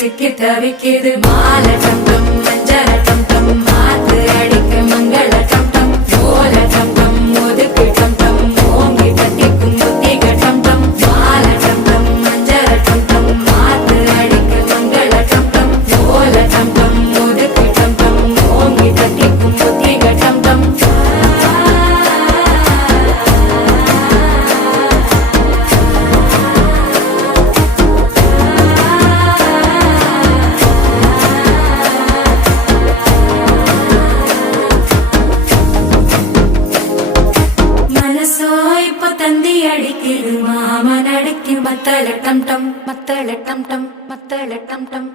சிக்கி தவிக்கிது மாலை டம் டம் மஞ்சள டம் டம் மாத்து அடிக்க மங்கள டம் டம் ஓல டம் டம் ஒதுக்கு டம் டம் ஓங்கி தட்டிக்கும் புத்திக டம் டம் மாலை டம் டம் மஞ்சள டம் டம் மாத்து அடிக்க மங்கள டம் டம் ஓல டம் டம் ஒதுக்கு டம் டம் ஓங்கி தட்டிக்கும் புத்திக டம் டம் தந்தி அடிக்கிது மாமன் அடிக்கு மத்தள டம் டம் மத்தள டம் டம் மத்தள டம் டம்